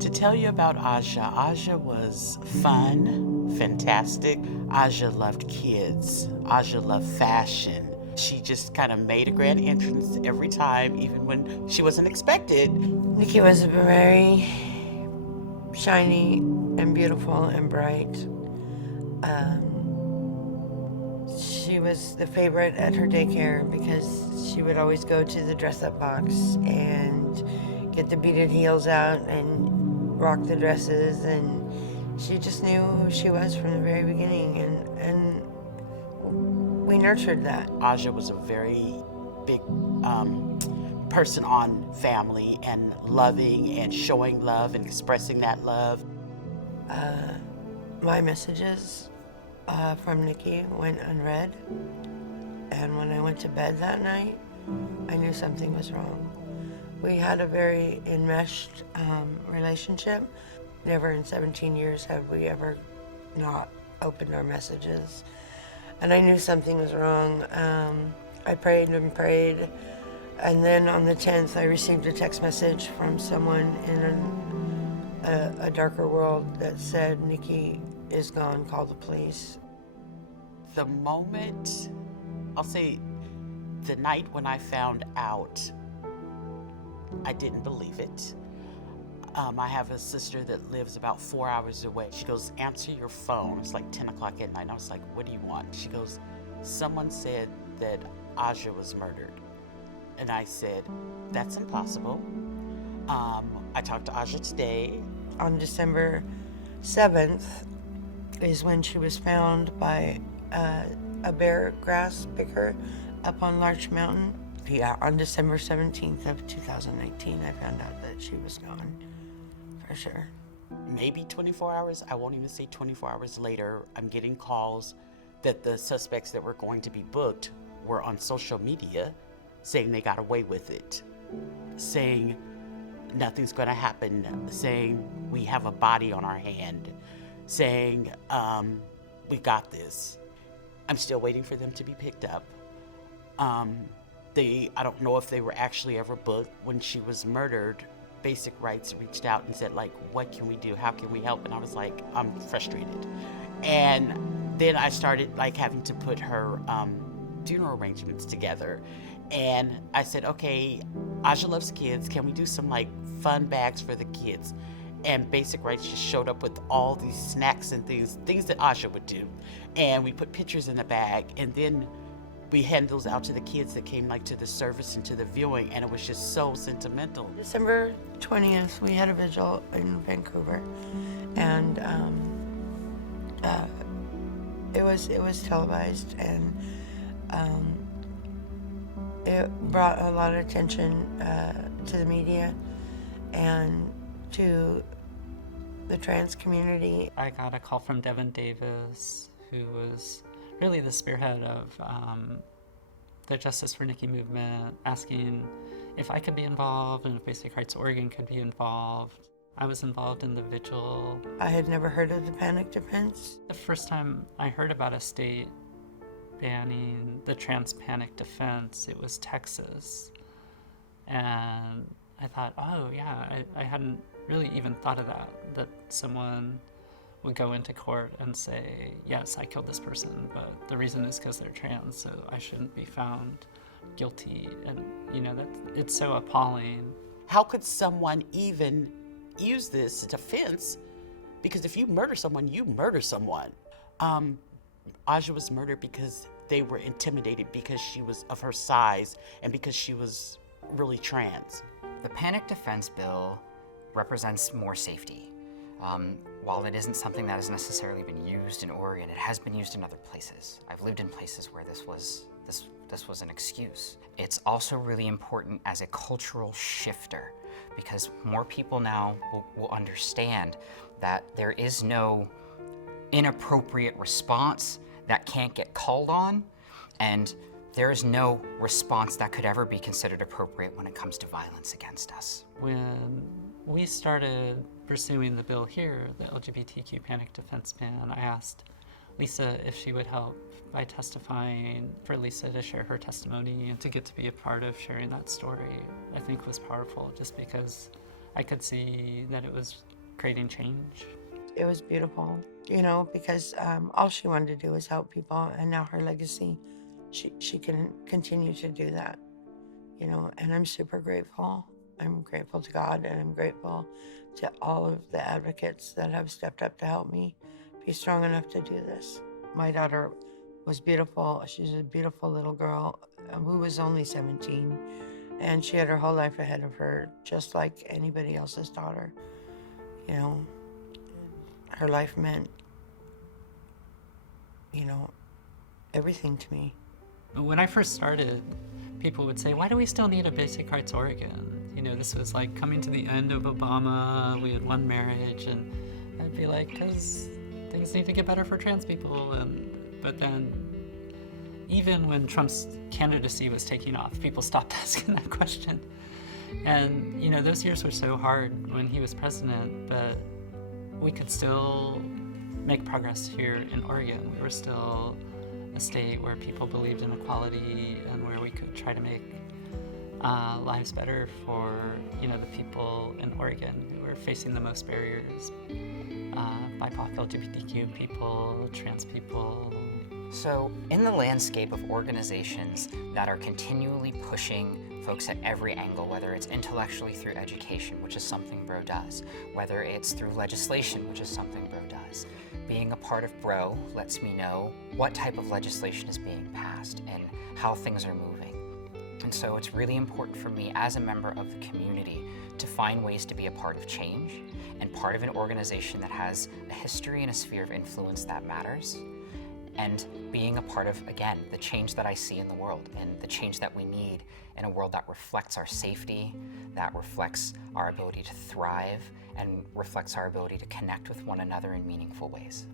To tell you about Aja was fun, fantastic. Aja loved kids. Aja loved fashion. She just kind of made a grand entrance every time, even when she wasn't expected. Nikki was very shiny and beautiful and bright. She was the favorite at her daycare because she would always go to the dress-up box and get the beaded heels out and rock the dresses, and she just knew who she was from the very beginning, and we nurtured that. Aja was a very big person on family and loving and showing love and expressing that love. My messages from Nikki went unread, and when I went to bed that night, I knew something was wrong. We had a very enmeshed relationship. Never in 17 years have we ever not opened our messages, and I knew something was wrong. I prayed and prayed, and then on the 10th, I received a text message from someone in a darker world that said, "Nikki is gone, call the police." The moment, I'll say the night when I found out, I didn't believe it. I have a sister that lives about 4 hours away. She goes, "Answer your phone." It's like 10 o'clock at night. And I was like, "What do you want?" She goes, "Someone said that Aja was murdered." And I said, "That's impossible." I talked to Aja today. On December 7th is when she was found by a bear grass picker up on Larch Mountain. Yeah, on December 17th of 2019, I found out that she was gone, for sure. Maybe 24 hours, I won't even say 24 hours later, I'm getting calls that the suspects that were going to be booked were on social media saying they got away with it, saying nothing's going to happen, saying we have a body on our hand, saying we got this. I'm still waiting for them to be picked up. I don't know if they were actually ever booked. When she was murdered, Basic Rights reached out and said, like, what can we do? How can we help? And I was like, I'm frustrated. And then I started like having to put her funeral arrangements together. And I said, okay, Aja loves kids. Can we do some like fun bags for the kids? And Basic Rights just showed up with all these snacks and things that Aja would do. And we put pictures in the bag, and then we hand those out to the kids that came like to the service and to the viewing, and it was just so sentimental. December 20th, we had a vigil in Vancouver, and it was televised, and it brought a lot of attention to the media and to the trans community. I got a call from Devin Davis, who was really the spearhead of the Justice for Nikki movement, asking if I could be involved and if Basic Rights Oregon could be involved. I was involved in the vigil. I had never heard of the panic defense. The first time I heard about a state banning the trans panic defense, it was Texas. And I thought, oh yeah, I hadn't really even thought of that someone would go into court and say, yes, I killed this person, but the reason is because they're trans, so I shouldn't be found guilty. And it's so appalling. How could someone even use this defense? Because if you murder someone, you murder someone. Aja was murdered because they were intimidated because she was of her size and because she was really trans. The panic defense bill represents more safety. While it isn't something that has necessarily been used in Oregon, it has been used in other places. I've lived in places where this was an excuse. It's also really important as a cultural shifter, because more people now will understand that there is no inappropriate response that can't get called on, and there is no response that could ever be considered appropriate when it comes to violence against us. When we started pursuing the bill here, the LGBTQ panic defense ban, I asked Lisa if she would help by testifying, for Lisa to share her testimony and to get to be a part of sharing that story. I think was powerful, just because I could see that it was creating change. It was beautiful, you know, because all she wanted to do was help people, and now her legacy, she can continue to do that, you know, and I'm super grateful. I'm grateful to God, and I'm grateful to all of the advocates that have stepped up to help me be strong enough to do this. My daughter was beautiful. She's a beautiful little girl who was only 17, and she had her whole life ahead of her, just like anybody else's daughter, you know. Her life meant, you know, everything to me. When I first started, people would say, why do we still need a basic rights Oregon? You know, this was like coming to the end of Obama, we had one marriage, and I'd be like, because things need to get better for trans people. But then, even when Trump's candidacy was taking off, people stopped asking that question. And, you know, those years were so hard when he was president, but we could still make progress here in Oregon. We were still a state where people believed in equality and where we could try to make lives better for, you know, the people in Oregon who are facing the most barriers. BIPOC, LGBTQ people, trans people. So, in the landscape of organizations that are continually pushing folks at every angle, whether it's intellectually through education, which is something BRO does, whether it's through legislation, which is something BRO does, being a part of BRO lets me know what type of legislation is being passed and how things are moving. And so it's really important for me as a member of the community to find ways to be a part of change and part of an organization that has a history and a sphere of influence that matters. And being a part of, again, the change that I see in the world and the change that we need in a world that reflects our safety, that reflects our ability to thrive, and reflects our ability to connect with one another in meaningful ways.